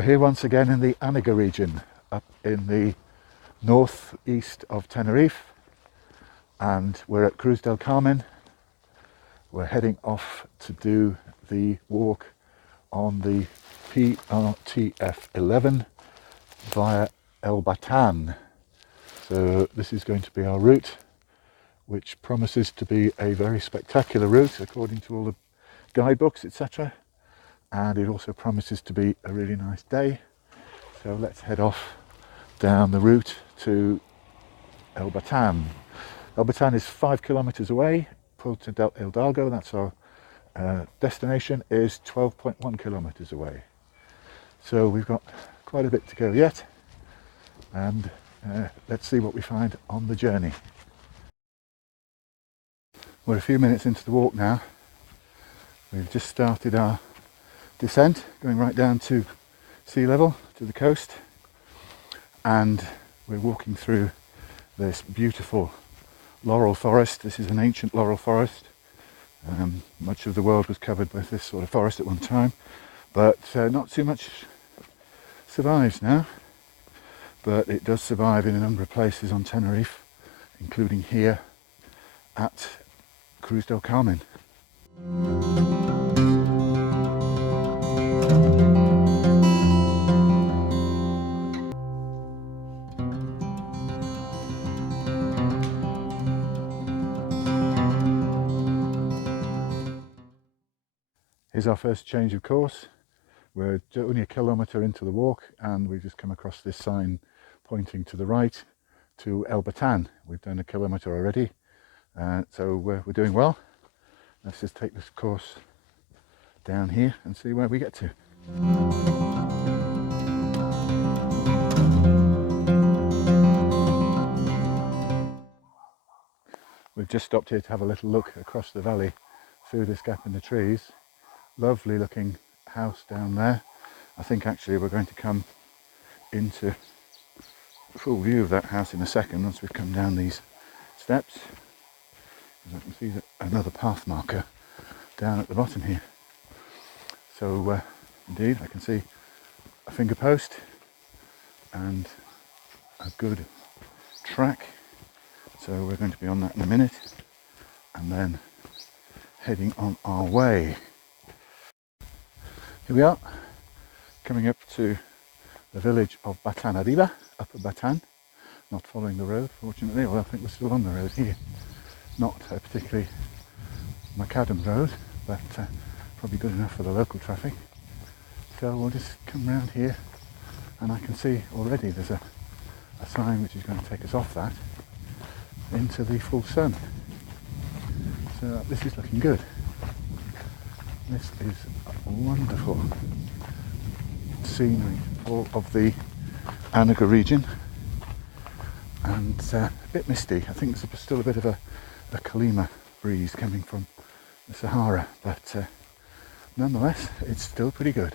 We're here once again in the Anaga region, up in the northeast of Tenerife, and we're at Cruz del Carmen. We're heading off to do the walk on the PRTF 11 via Batan. So this is going to be our route, which promises to be a very spectacular route according to all the guidebooks, etc. And it also promises to be a really nice day. So let's head off down the route to Batan. Batan is 5 kilometers away. Punta del Hidalgo, that's our destination, is 12.1 kilometers away. So we've got quite a bit to go yet, and let's see what we find on the journey. We're a few minutes into the walk now. We've just started our descent, going right down to sea level, to the coast, and we're walking through this beautiful laurel forest. This is an ancient laurel forest. Much of the world was covered with this sort of forest at one time, but not too much survives now. But it does survive in a number of places on Tenerife, including here at Cruz del Carmen. Here's our first change of course. We're only a kilometre into the walk, and we've just come across this sign pointing to the right to Batan. We've done a kilometre already, so we're doing well. Let's just take this course down here and see where we get to. We've just stopped here to have a little look across the valley through this gap in the trees. Lovely looking house down there. I think actually we're going to come into full view of that house in a second once we've come down these steps. As I can see another path marker down at the bottom here. So indeed I can see a finger post and a good track. So we're going to be on that in a minute and then heading on our way. Here we are, coming up to the village of Batan Arriba, Upper Batan. Not following the road, fortunately, although I think we're still on the road here. Not a particularly macadam road, but probably good enough for the local traffic. So we'll just come round here, and I can see already there's a sign which is going to take us off that into the full sun. So this is looking good. This is wonderful scenery of the Anaga region, and a bit misty. I think there's still a bit of a Kalima breeze coming from the Sahara, but nonetheless it's still pretty good.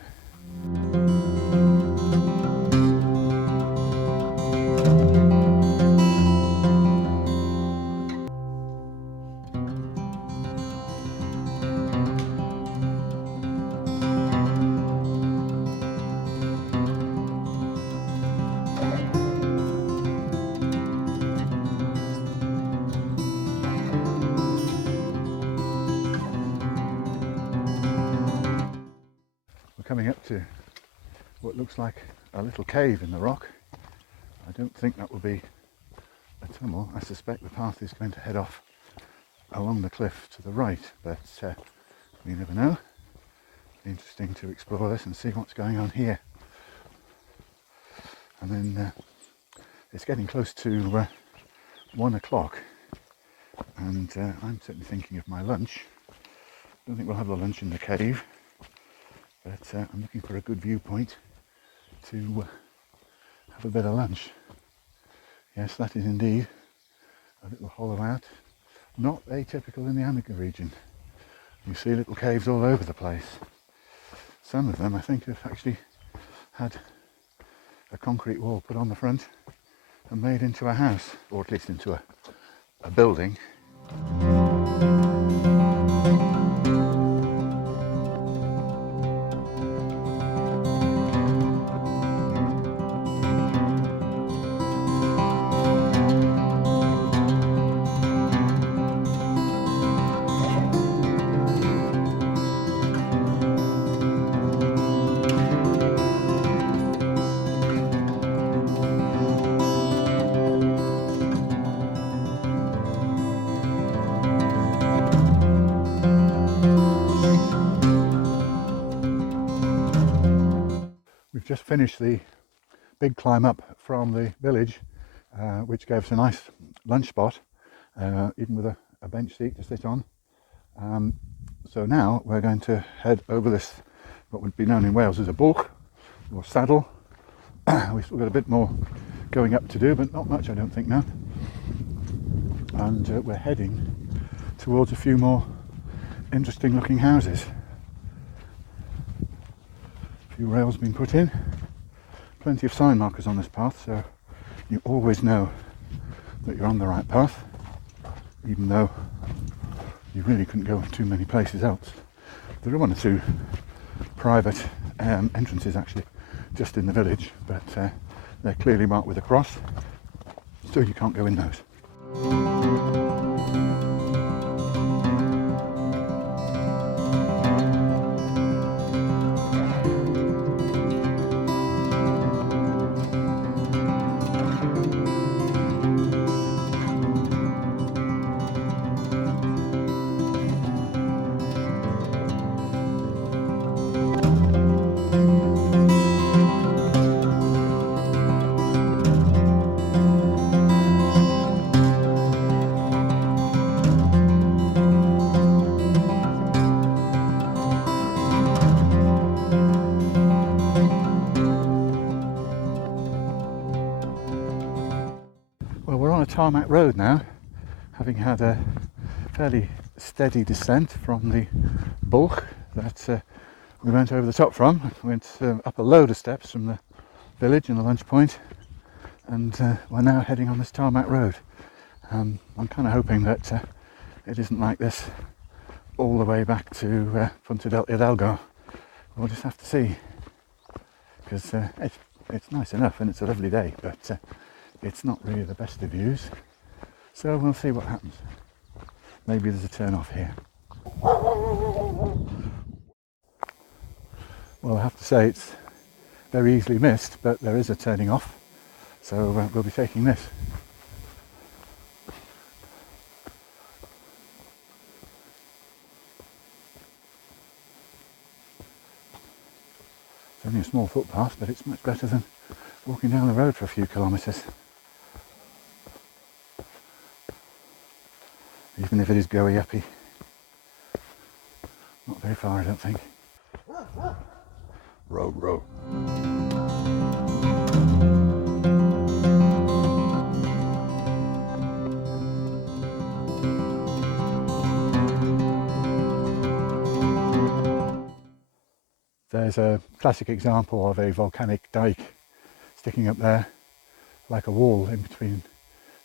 Coming up to what looks like a little cave in the rock. I don't think that will be a tunnel. I suspect the path is going to head off along the cliff to the right, but we never know. Interesting to explore this and see what's going on here. And then it's getting close to 1 o'clock, and I'm certainly thinking of my lunch. I don't think we'll have the lunch in the cave, but I'm looking for a good viewpoint to have a bit of lunch. Yes, that is indeed a little hollow out, not atypical in the Anaga region. You see little caves all over the place. Some of them I think have actually had a concrete wall put on the front and made into a house, or at least into a building. we've just finished the big climb up from the village, which gave us a nice lunch spot, even with a bench seat to sit on. So now we're going to head over this, what would be known in Wales as a bwlch, or saddle. We've still got a bit more going up to do, but not much I don't think now. And we're heading towards a few more interesting looking houses. A few rails being put in, plenty of sign markers on this path, so you always know that you're on the right path, even though you really couldn't go too many places else. There are one or two private entrances actually just in the village, but they're clearly marked with a cross, so you can't go in those. Well, we're on a tarmac road now, having had a fairly steady descent from the bwlch that we went over the top from. We went up a load of steps from the village and the lunch point, and we're now heading on this tarmac road. I'm kind of hoping that it isn't like this all the way back to Punta del Hidalgo. We'll just have to see, because it's nice enough and it's a lovely day, but it's not really the best of views, so we'll see what happens. Maybe there's a turn off here. Well, I have to say it's very easily missed, but there is a turning off, so we'll be taking this. It's only a small footpath, but it's much better than walking down the road for a few kilometres. Even if it is goey uppy. Not very far, I don't think. Row. There's a classic example of a volcanic dike sticking up there like a wall in between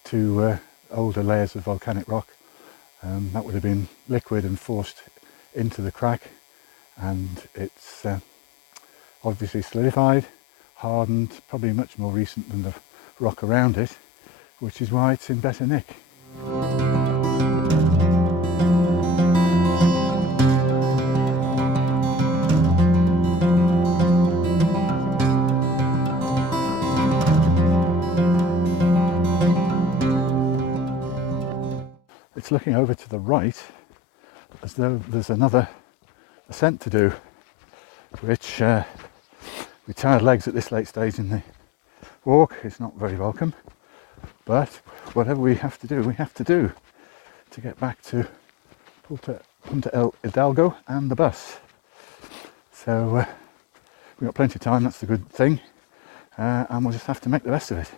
two older layers of volcanic rock. That would have been liquid and forced into the crack, and it's obviously solidified, hardened, probably much more recent than the rock around it, which is why it's in better nick. It's looking over to the right as though there's another ascent to do, which with tired legs at this late stage in the walk is not very welcome, but whatever we have to do to get back to Punta del Hidalgo and the bus. So we've got plenty of time, that's the good thing, and we'll just have to make the best of it.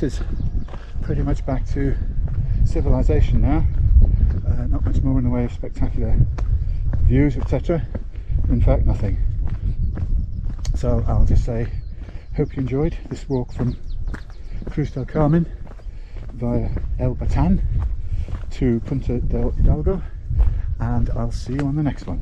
this is pretty much back to civilization now. Not much more in the way of spectacular views, etc. In fact, nothing. So I'll just say, hope you enjoyed this walk from Cruz del Carmen via El Batan to Punta del Hidalgo, and I'll see you on the next one.